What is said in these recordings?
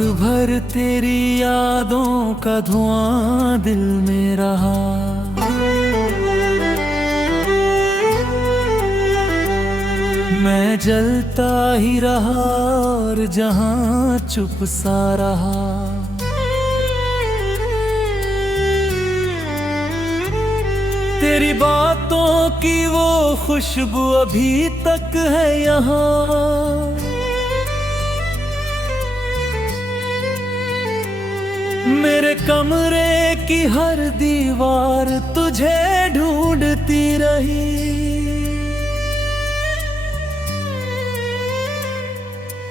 भर तेरी यादों का धुआं दिल में रहा। मैं जलता ही रहा और जहां चुप सा रहा। तेरी बातों की वो खुशबू अभी तक है यहाँ। मेरे कमरे की हर दीवार तुझे ढूंढती रही।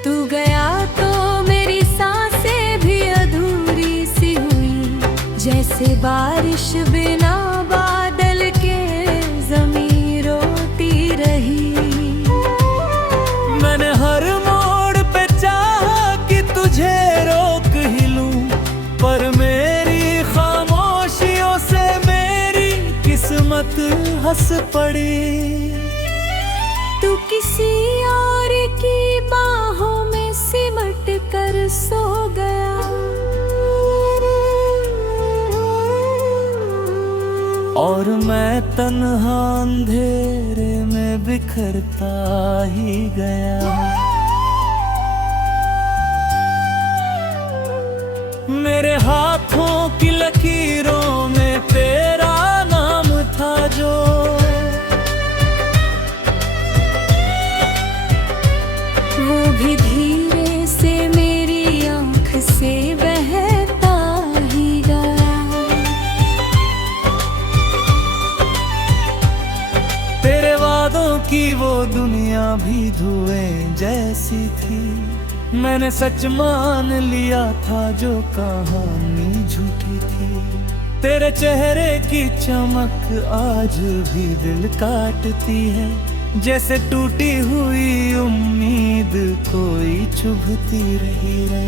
तू गया तो मेरी सांसें भी अधूरी सी हुई, जैसे बारिश बिना बादल के ज़मीं रोती रही। मैंने हर मोड़ पे चाहा कि तुझे रोक ही लूं, पर मेरी खामोशियों से मेरी किस्मत हंस पड़ी। तू किसी और की बाहों में सिमट कर सो गया। और मैं तन्हा अंधेरे में बिखरता ही गया। मेरे हाथों की लकीरों में तेरा नाम था जो, वो भी धीरे से मेरी आँख से बहता ही गया। तेरे वादों की वो दुनिया भी धुएं जैसी थी। मैंने सच मान लिया था जो कहानी झूठी थी। तेरे चेहरे की चमक आज भी दिल काटती है, जैसे टूटी हुई उम्मीद कोई चुभती रही रे।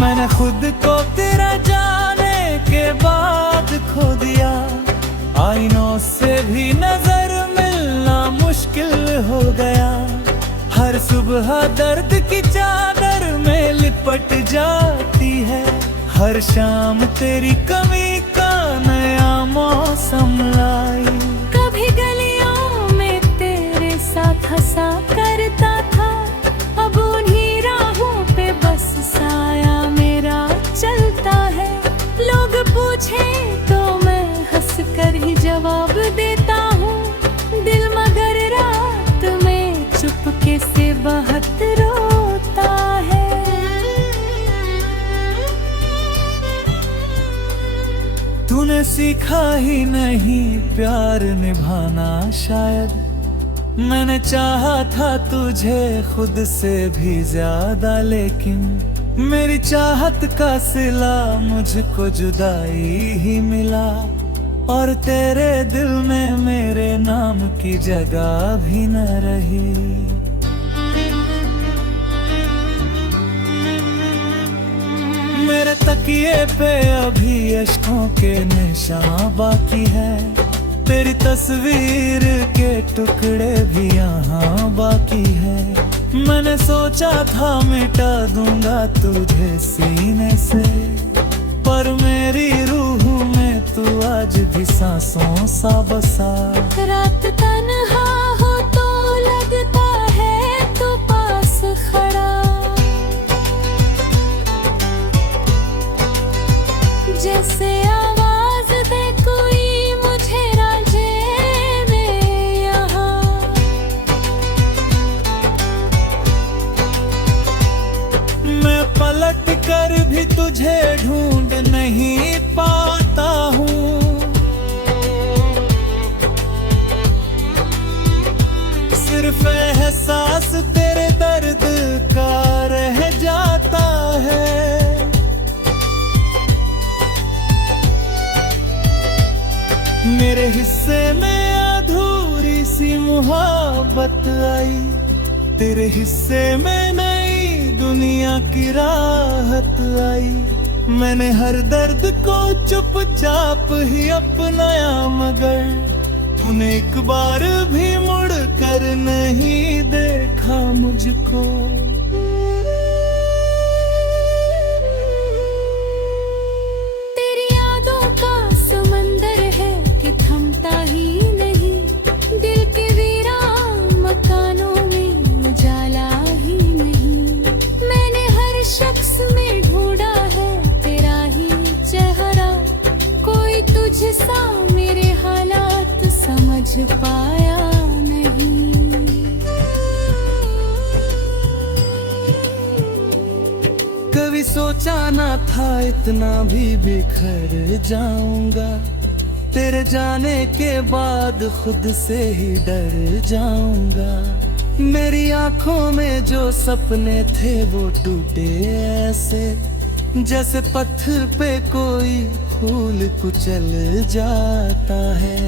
मैंने खुद को तेरा जाने के बाद खो दिया। आईनों से भी नजर मिलना मुश्किल हो गया। हर सुबह दर्द की चादर में लिपट जाती है। हर शाम तेरी कमी का नया मौसम लाई। कभी गलियों में तेरे साथ हंसा करता था, अब उन्हीं राहों पे बस साया मेरा चलता है। लोग पूछे तो मैं हंस कर ही जवाब देता हूँ, दिल मगर रात में चुपके से बहुत रोता है। तूने सीखा ही नहीं प्यार निभाना शायद। मैंने चाहा था तुझे खुद से भी ज्यादा, लेकिन मेरी चाहत का सिला मुझको जुदाई ही मिला। और तेरे दिल में मेरे नाम की जगह भी न रही। मेरे तकिए पे अभी अश्कों के निशान बाकी है। तेरी तस्वीर के टुकड़े भी यहाँ बाकी है। मैंने सोचा था मिटा दूंगा तुझे सीने से, पर मेरी रूह में तू आज भी सांसों सा बसा। रात तन्हा हो तो लगता है तू पास खड़ा, जैसे आवाज दे कोई मुझे रांझे में यहाँ। मैं पलट कर भी तुझे ढूंढ नहीं पाता हूँ। सिर्फ एहसास तेरे दर्द का रह जाता है। मेरे हिस्से में अधूरी सी मोहब्बत आई। तेरे हिस्से में नई दुनिया की राहत आई। मैंने हर दर्द को चुपचाप ही अपनाया, मगर तूने एक बार भी मुड़ कर पर नहीं देखा मुझको। तेरी यादों का समंदर है कि थमता ही नहीं, दिल के वीरान मकानों में उजाला ही नहीं। मैंने हर शख्स में ढूंढा है तेरा ही चेहरा, कोई तुझसा मेरे हालात समझ पाया नहीं। कभी सोचा ना था इतना भी बिखर जाऊंगा, तेरे जाने के बाद खुद से ही डर जाऊंगा। मेरी आंखों में जो सपने थे वो टूटे ऐसे, जैसे पत्थर पे कोई फूल कुचल जाता है।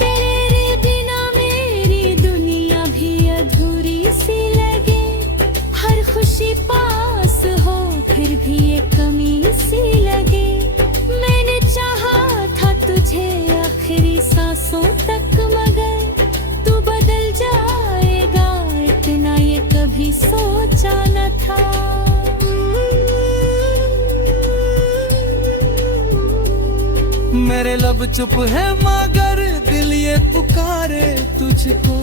तेरे बिना मेरी दुनिया भी अधूरी सी लगे, हर खुशी पास हो फिर भी ये कमी सी लगे। मैंने चाहा था तुझे आखिरी सांसों तक, मगर तू बदल जाएगा इतना ये कभी सोचा न था। मेरे लब चुप है मगर दिल ये पुकारे तुझको,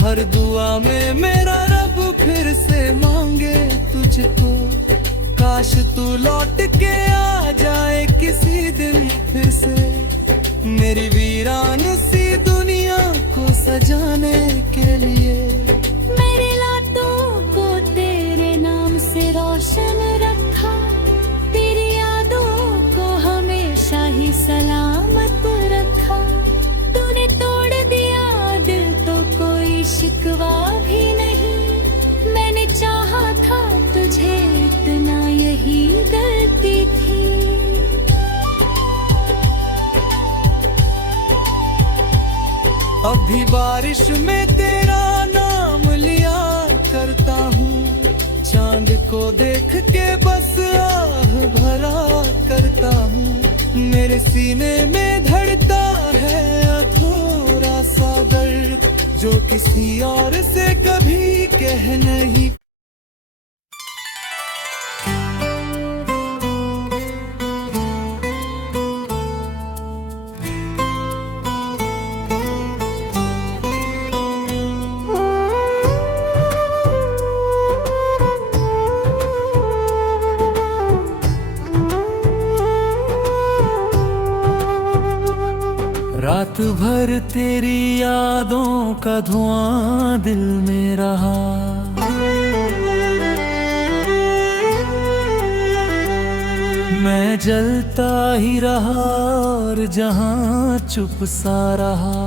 हर दुआ में मेरा रब फिर से मांगे तुझको। काश तू लौट के आ जाए किसी दिन फिर से, मेरी वीरान सी दुनिया को सजाने के लिए। मेरे लातों को तेरे नाम से रोशन रखा, तेरी यादों को हमेशा ही सलामत रखा। तूने तोड़ दिया दिल तो कोई शिकवा भी नहीं, मैंने चाहा था तुझे इतना यही गलती थी। अभी बारिश में तेरा नाम लिया करता हूँ, चांद को देख के बस आह भरा करता हूँ। मेरे सीने में धड़ता है अधूरा सा दर्द, जो किसी और से कभी कह नहीं। रात भर तेरी यादों का धुआं दिल में रहा, मैं जलता ही रहा और जहां चुप सा रहा।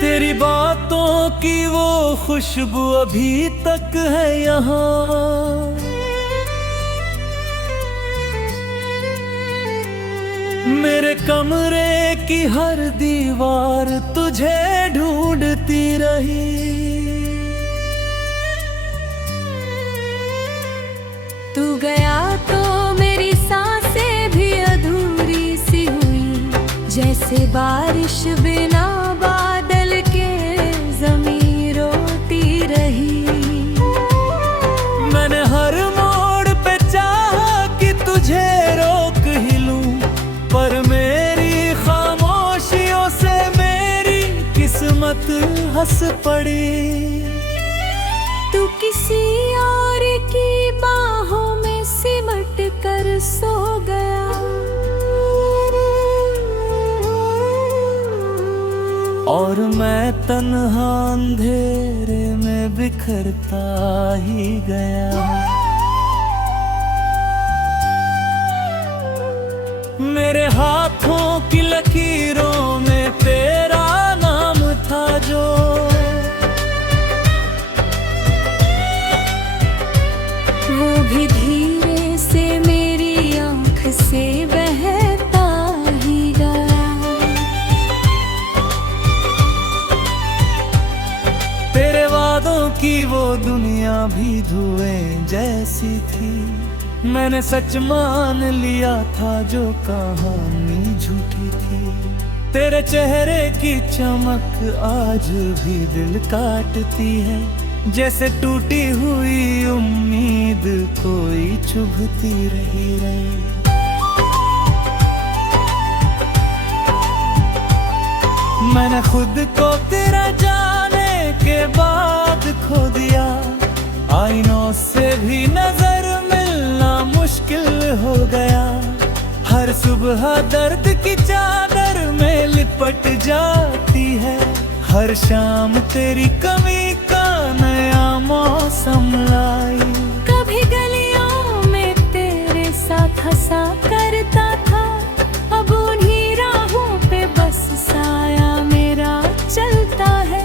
तेरी बातों की वो खुशबू अभी तक है यहाँ, मेरे कमरे की हर दीवार तुझे ढूंढती रही। तू गया तो मेरी सांसें भी अधूरी सी हुई, जैसे बारिश बिना बादल के ज़मीं रोती रही। मैंने हर मोड़ पे चाहा कि तुझे रोक ही लूं, पर मेरी खामोशियों से मेरी किस्मत हंस पड़ी। तू किसी और की बाहों में सिमट कर सो गया, और मैं तन्हा अंधेरे में बिखरता ही गया। मेरे हाथों की लकीरों में तेरा नाम था जो, वो भी धीरे से मेरी आँख से बहता ही गया। तेरे वादों की वो दुनिया भी धुएं जैसी थी, मैंने सच मान लिया था जो कहानी झूठी थी। तेरे चेहरे की चमक आज भी दिल काटती है, जैसे टूटी हुई उम्मीद कोई चुभती रही रे। मैंने खुद को तेरा जाने के बाद खो दिया, आईनों से भी नजर मिलना मुश्किल हो गया। हर सुबह दर्द की चादर में लिपट जाती है, हर शाम तेरी कमी का नया मौसम लाई। कभी गलियों में तेरे साथ हंसा करता था, अब उन्हीं राहों पे बस साया मेरा चलता है।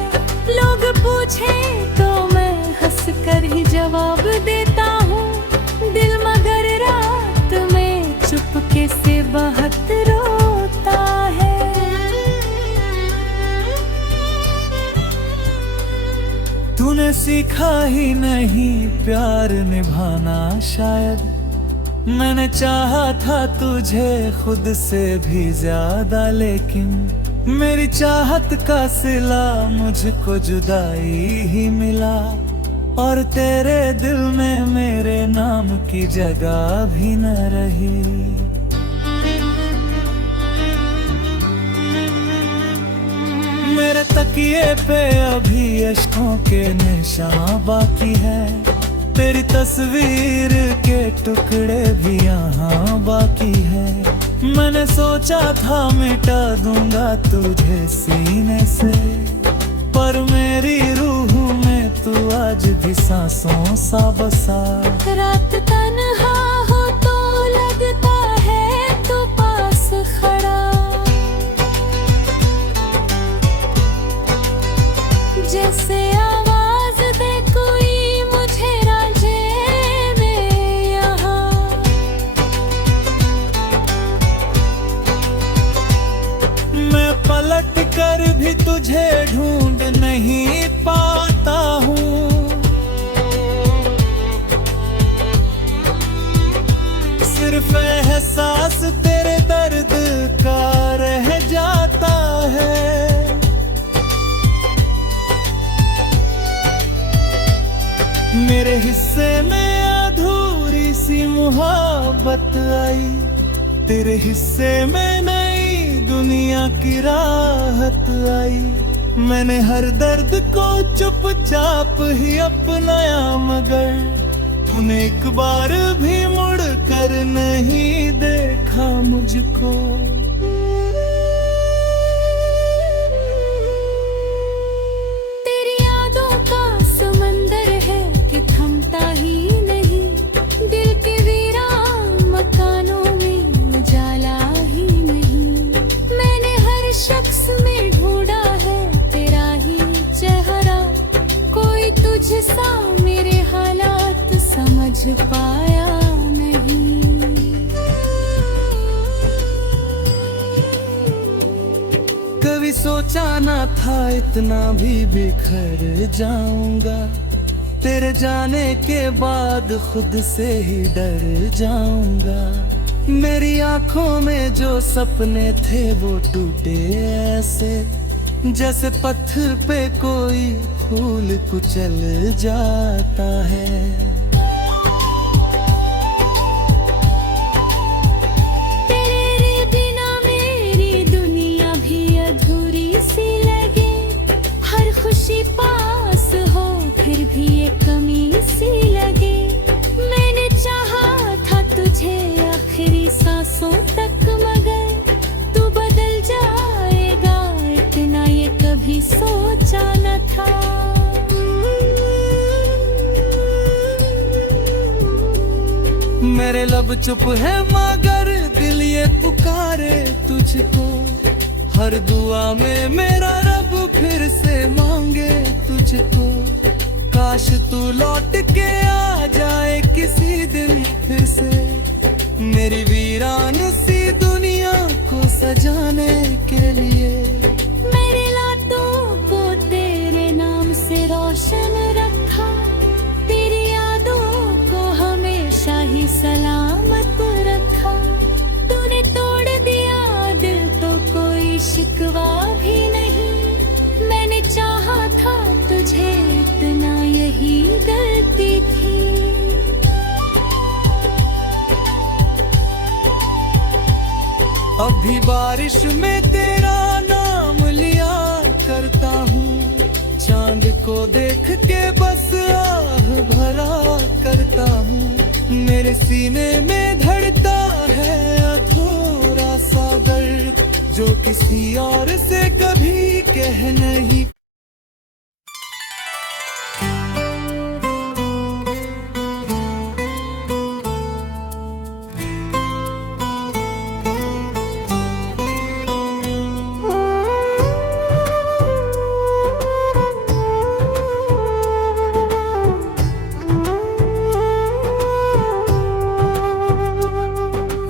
लोग पूछे तो मैं हंस कर ही जवाब देता हूँ, दिल मगर रात में चुपके से बहुत रोता है। तूने सीखा ही नहीं प्यार निभाना शायद, मैंने चाहा था तुझे खुद से भी ज्यादा, लेकिन मेरी चाहत का सिला मुझको जुदाई ही मिला। और तेरे दिल में मेरे नाम की जगह भी न रही। मेरे तकिए पे अभी अश्कों के निशान बाकी है, तेरी तस्वीर के टुकड़े भी यहाँ बाकी है। मैंने सोचा था मिटा दूंगा तुझे सीने से, पर मेरी रूह में तू आज भी सांसों सा बसा। रात तन्हा हो तो लगता है तू पास खड़ा, जैसे आवाज दे कोई मुझे रांझे में यहाँ। मैं पलट कर भी तुझे ढूंढ नहीं पाता हूँ, सिर्फ एहसास तेरे दर्द का रह जाता है। मेरे हिस्से में अधूरी सी मोहब्बत आई, तेरे हिस्से में नई दुनिया की राहत आई। मैंने हर दर्द को चुपचाप ही अपनाया, मगर तूने एक बार भी मुड़ कर नहीं देखा मुझको। तेरी यादों का समंदर है कि थमता ही नहीं, दिल के वीरान मकानों में उजाला ही नहीं। मैंने हर शख्स में ढूंढा है तेरा ही चेहरा, कोई तुझसा मेरे हालात समझ पाया नहीं। कभी सोचा ना था इतना भी बिखर जाऊंगा, तेरे जाने के बाद खुद से ही डर जाऊंगा। मेरी आंखों में जो सपने थे वो टूटे ऐसे, जैसे पत्थर पे कोई फूल कुचल जाता है। तेरे बिना मेरी दुनिया भी अधूरी सी लगे, हर खुशी पास हो फिर भी ये कमी सी लगे। मैंने चाहा था तुझे आखिरी सांसों तक, मगर तू बदल जाएगा इतना ये कभी सोचा न था। मेरे लब चुप है मगर दिल ये पुकारे तुझको, हर दुआ में मेरा रब फिर से मांगे तुझको। काश तू लौट के आ जाए किसी दिन फिर से, मेरी वीरान सी दुनिया को सजाने के लिए। मेरे लातों को तेरे नाम से रोशन रखा, तेरी यादों को हमेशा ही सलाम तुझे इतना यही डरती थी। अभी बारिश में तेरा नाम लिया करता हूँ, चांद को देख के बस आह भरा करता हूँ। मेरे सीने में धड़ता है अधूरा सा दर्द, जो किसी और से कभी कह नहीं।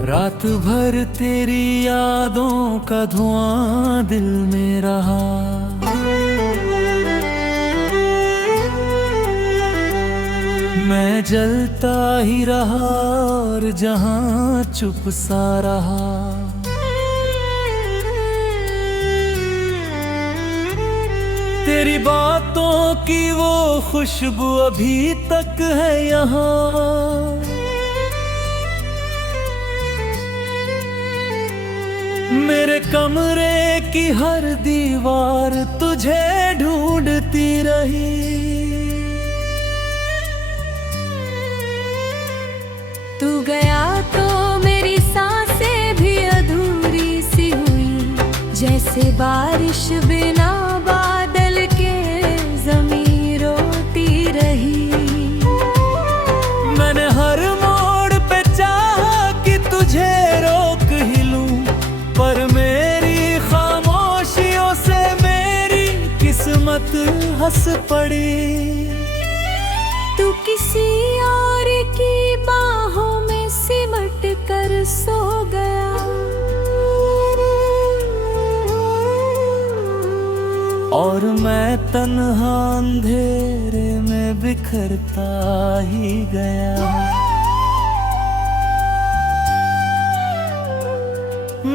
रात भर तेरी यादों का धुआं दिल में रहा, मैं जलता ही रहा और जहां चुप सा रहा। तेरी बातों की वो खुशबू अभी तक है यहाँ, मेरे कमरे की हर दीवार तुझे ढूंढती रही। तू गया तो मेरी सांसें भी अधूरी सी हुई, जैसे बारिश बिना बादल के ज़मीं रोती रही। मैंने हर मोड़ पे चाहा कि तुझे रोक ही लूं, पर मेरी खामोशियों से मेरी किस्मत हंस पड़ी। तू किसी और की बाहों में सिमट कर सो गया, और मैं तन्हा अंधेरे में बिखरता ही गया।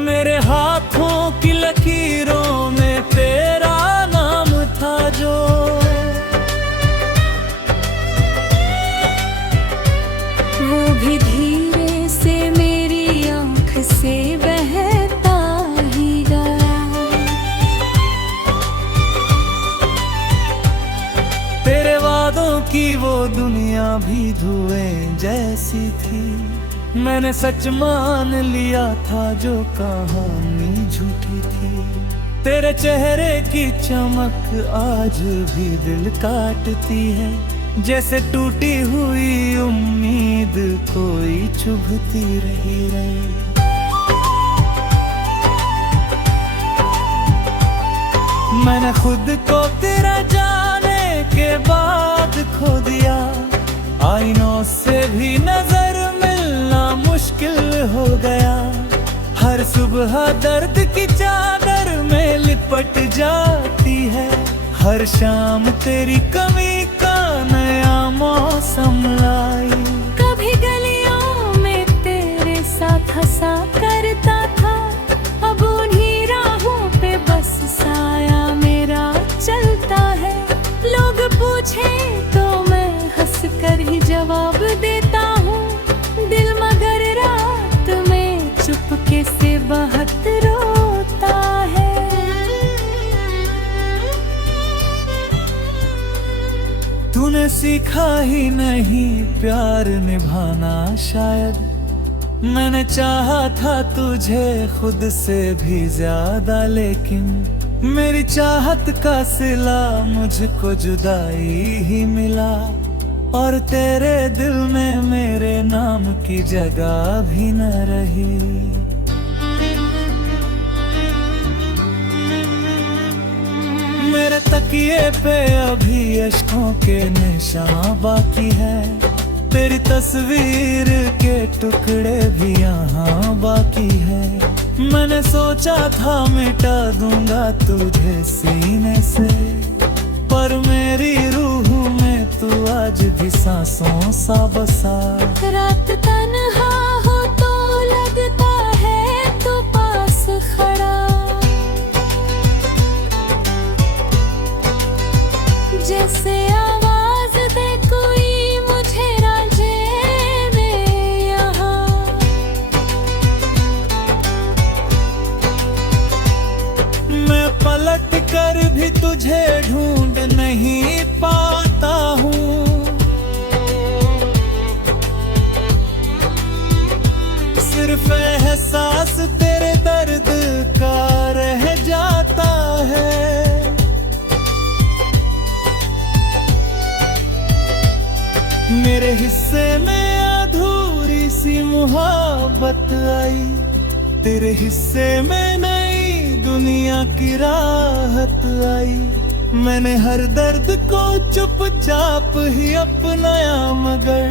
मेरे हाथों की लकीरों में तेरा नाम था जो, वो भी धीरे से मेरी आँख से बहता ही गया। तेरे वादों की वो दुनिया भी धुएं जैसी थी, मैंने सच मान लिया था जो कहानी झूठी थी। तेरे चेहरे की चमक आज भी दिल काटती है, जैसे टूटी हुई उम्मीद कोई चुभती रही रे। मैंने खुद को तेरा जाने के बाद खो दिया, आईनों से भी नजर मिलना मुश्किल हो गया। हर सुबह दर्द की चादर में लिपट जाती है, हर शाम तेरी कमी का नया मौसम लाई। कभी गलियों में तेरे साथ हंसा करता था, अब उन्हीं राहों पे बस साया मेरा चलता है। लोग पूछे तो मैं हंस कर ही जवाब देता हूँ, दिल मगर रात में चुपके से बहुत रोता है। तूने सीखा ही नहीं प्यार निभाना शायद, मैंने चाहा था तुझे खुद से भी ज्यादा, लेकिन मेरी चाहत का सिला मुझको जुदाई ही मिला, और तेरे दिल में मेरे नाम की जगह भी न रही। मेरे तकिए पे अभी अश्कों के निशान बाकी है, तेरी तस्वीर के टुकड़े भी यहाँ बाकी है। मैंने सोचा था मिटा दूंगा तुझे सीने से, पर मेरी रूह में तू आज भी सांसों सा बसा। रात तन्हा हो तो लगता है तू पास खड़ा, जैसे आवाज दे कोई मुझे रांझे में यहाँ। मैं पलट कर भी तुझे ढूंढ नहीं पाता हूँ। सिर्फ एहसास तेरे दर्द का रह जाता है। मेरे हिस्से में अधूरी सी मोहब्बत आई, तेरे हिस्से में नई दुनिया की राहत आई। मैंने हर दर्द को चुपचाप ही अपनाया, मगर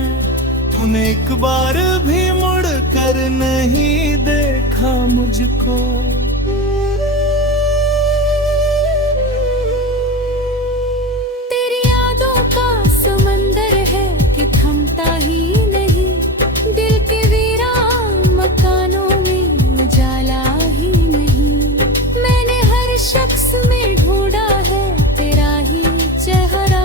तूने एक बार भी मुड़ कर नहीं देखा मुझको। तेरी यादों का समंदर है कि थमता ही नहीं, दिल के वीरान मकानों में उजाला ही नहीं। मैंने हर शख्स में ढूंढा है तेरा ही चेहरा,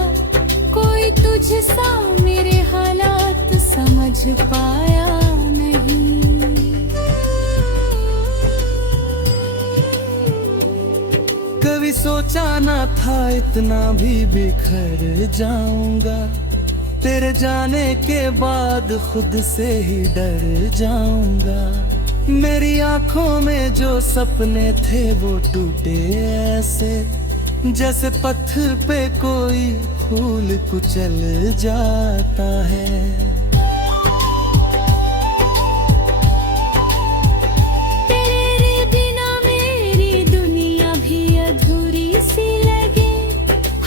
कोई तुझसा मेरे हालात समझ पाया नहीं। कभी सोचा ना था इतना भी बिखर जाऊंगा, तेरे जाने के बाद खुद से ही डर जाऊंगा। मेरी आंखों में जो सपने थे वो टूटे ऐसे, जैसे पत्थर पे कोई फूल कुचल जाता है। तेरे बिना मेरी दुनिया भी अधूरी सी लगे,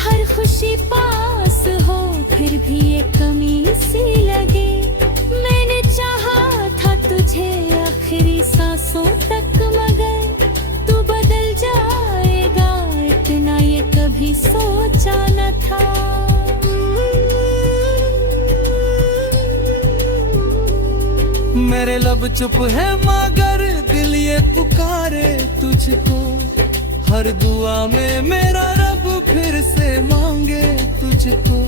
हर खुशी पास हो फिर भी ये कमी सी लगे। मैंने चाहा था तुझे आखिरी सांसों तक, मगर तू बदल जाएगा इतना ये कभी सोचा न था। मेरे लब चुप है मगर दिल ये पुकारे तुझको, हर दुआ में मेरा रब फिर से मांगे तुझको।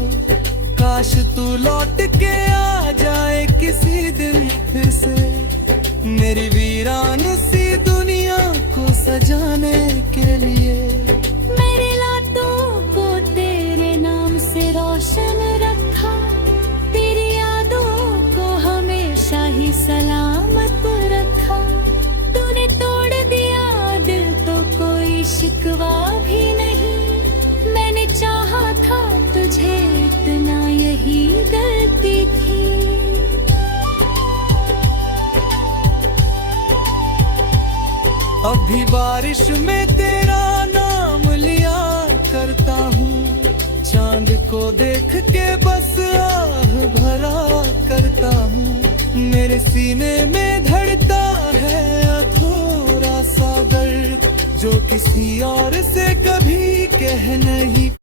काश तू लौट के आ जाए किसी दिन फिर से, मेरी वीरान सी दुनिया को सजाने के लिए। मेरे लातों को तेरे नाम से रोशन रखा, तेरी यादों को हमेशा ही सलामत रखा। तूने तोड़ दिया दिल तो कोई शिकवा भी नहीं, मैंने चाहा था तुझे इतना यही गलती थी। अभी बारिश में तेरा नाम लिया करता हूँ, चांद को देख के बस आह भरा करता हूँ। मेरे सीने में धड़ता है अधूरा सा दर्द, जो किसी और से कभी कह नहीं